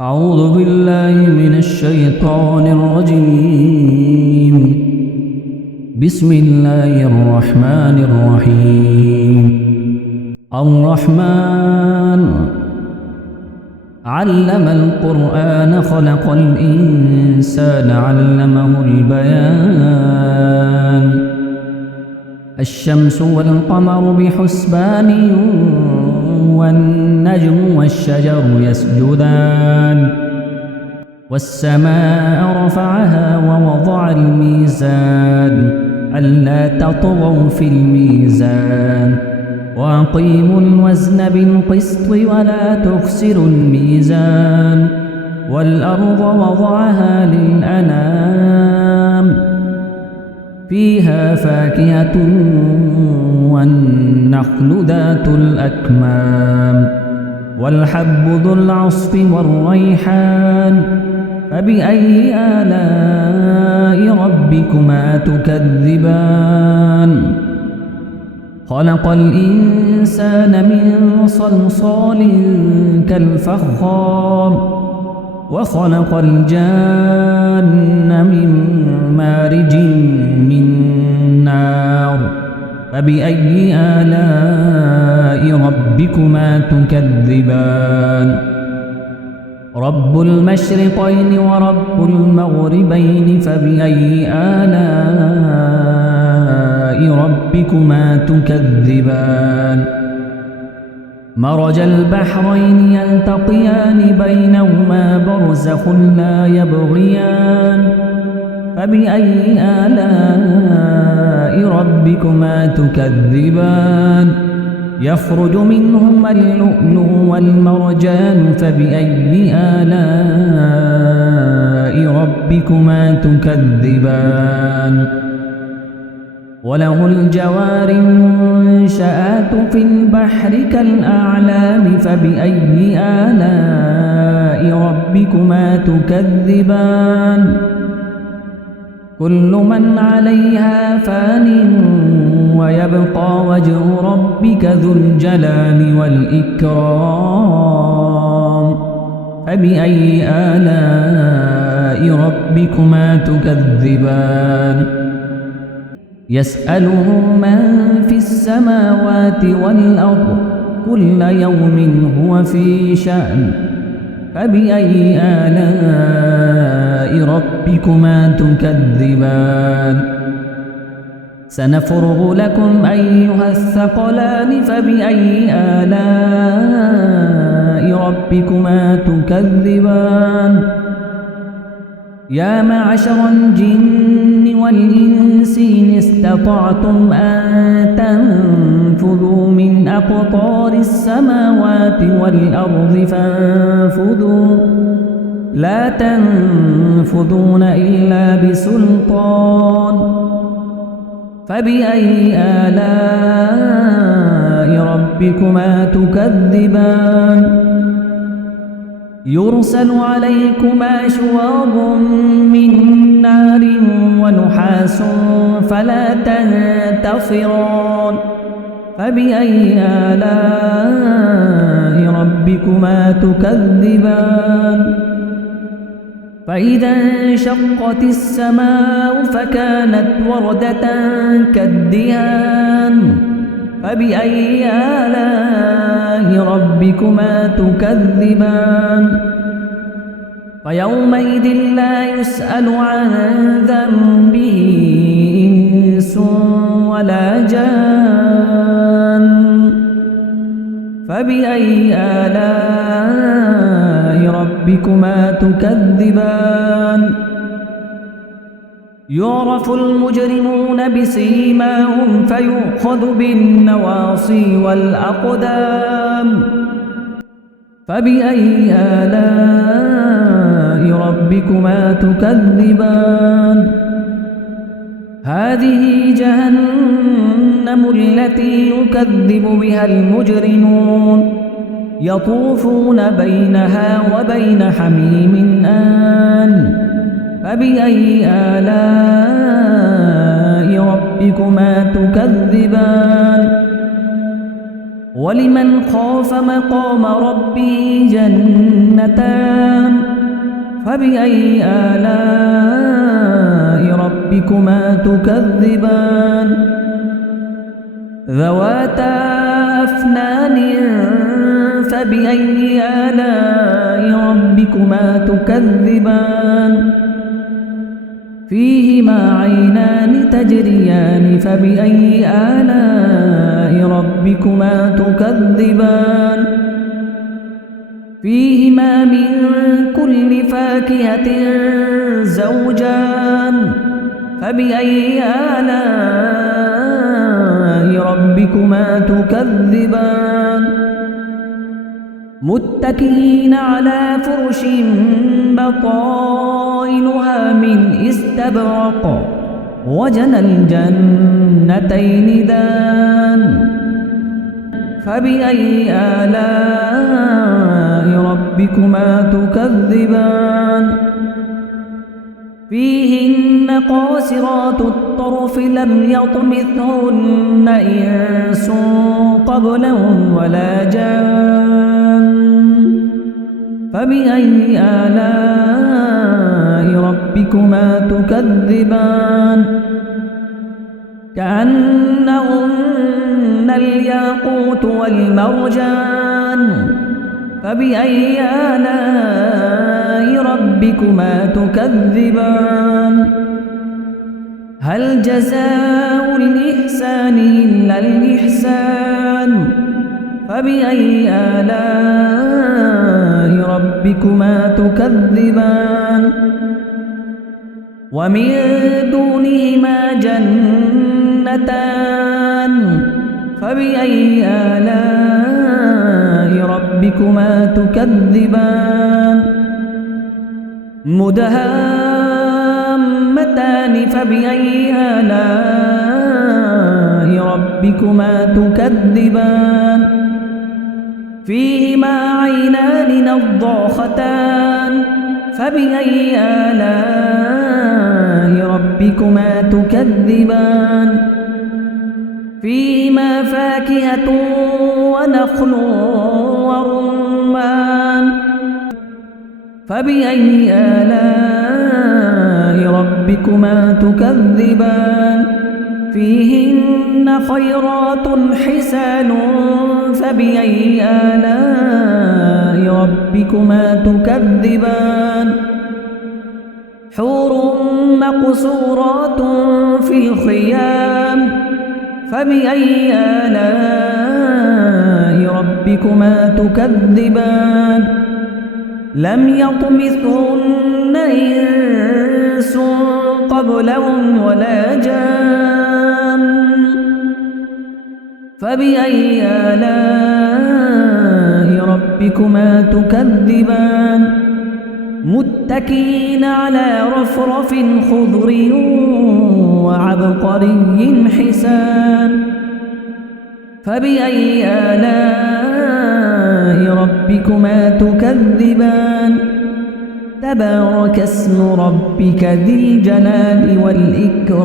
أعوذ بالله من الشيطان الرجيم. بسم الله الرحمن الرحيم. الرحمن علم القرآن خلق الإنسان علمه البيان. الشمس والقمر بحسبان والنجم والشجر يسجدان والسماء رفعها ووضع الميزان ألا تطغوا في الميزان وأقيموا الوزن بالقسط ولا تخسروا الميزان والأرض وضعها للأنام فيها فاكهة والنخل ذات الأكمام والحب ذو العصف والريحان فبأي آلاء ربكما تكذبان خلق الإنسان من صلصال كالفخار وخلق الجان من مارج من نار فبأي آلاء ربكما تكذبان رب المشرقين ورب المغربين فبأي آلاء ربكما تكذبان مرج البحرين يلتقيان بينهما برزخ لا يبغيان فبأي آلاء ربكما تكذبان يخرج منهما اللؤلؤ والمرجان فبأي آلاء ربكما تكذبان وله الجوار المنشآت في البحر كالأعلام فبأي آلاء ربكما تكذبان كل من عليها فان ويبقى وجه ربك ذو الجلال والإكرام فبأي آلاء ربكما تكذبان يسأله من في السماوات والأرض كل يوم هو في شأن فبأي آلاء ربكما تكذبان سنفرغ لكم أيها الثقلان فبأي آلاء ربكما تكذبان يا معشر الجن والإنس إن استطعتم أن تنفذوا من أقطار السماوات والأرض فانفذوا لا تنفذون إلا بسلطان فبأي آلاء ربكما تكذبان يرسل عليكما شواظ من نار ونحاس فلا تنتصران فبأي آلاء ربكما تكذبان فإذا انشقت السماء فكانت وردة كالدهان فبأي آلاء ربكما تكذبان فيومئذ لا يسأل عن ذنبه إنس ولا جان فبأي آلاء ربكما تكذبان يعرف المجرمون بسيماهم فيؤخذ بالنواصي والأقدام فبأي آلاء ربكما تكذبان هذه جهنم التي يكذب بها المجرمون يطوفون بينها وبين حميم آن فبأي آلاء ربكما تكذبان ولمن خاف مقام ربه جنتان فبأي آلاء ربكما تكذبان ذواتا أفنان فبأي آلاء ربكما تكذبان فيهما عينان تجريان فبأي آلاء ربكما تكذبان فيهما من كل فاكهة زوجان فبأي آلاء ربكما تكذبان متكئين على فرش بطائنها من استبرق وجنى الجنتين دان فبأي آلاء ربكما تكذبان فيهن قاصرات الطرف لم يطمثهن إنس قبلهم ولا جان فبأي آلاء ربكما تكذبان كأنهن الياقوت والمرجان فبأي آلاء ربكما تكذبان هل جزاء الإحسان إلا الإحسان فبأي آلاء ربكما تكذبان ومن دونهما جنتان فبأي آلاء ربكما تكذبان مدهامتان فبأي آلاء ربكما تكذبان فيهما عينان نضاختان فبأي آلاء ربكما تكذبان فيهما فاكهة ونخل ورمان فبأي آلاء ربكما تكذبان فيهن خيرات حسان فبأي آلاء ربكما تكذبان حور مقصورات في الخيام فبأي آلاء ربكما تكذبان لم يطمثهن إنس قبلهم ولا جان فبأي آلاء ربكما تكذبان متكئين على رفرف خضر وعبقري حسان فبأي آلاء ربكما تكذبان تبارك اسم ربك ذي الجلال والإكرام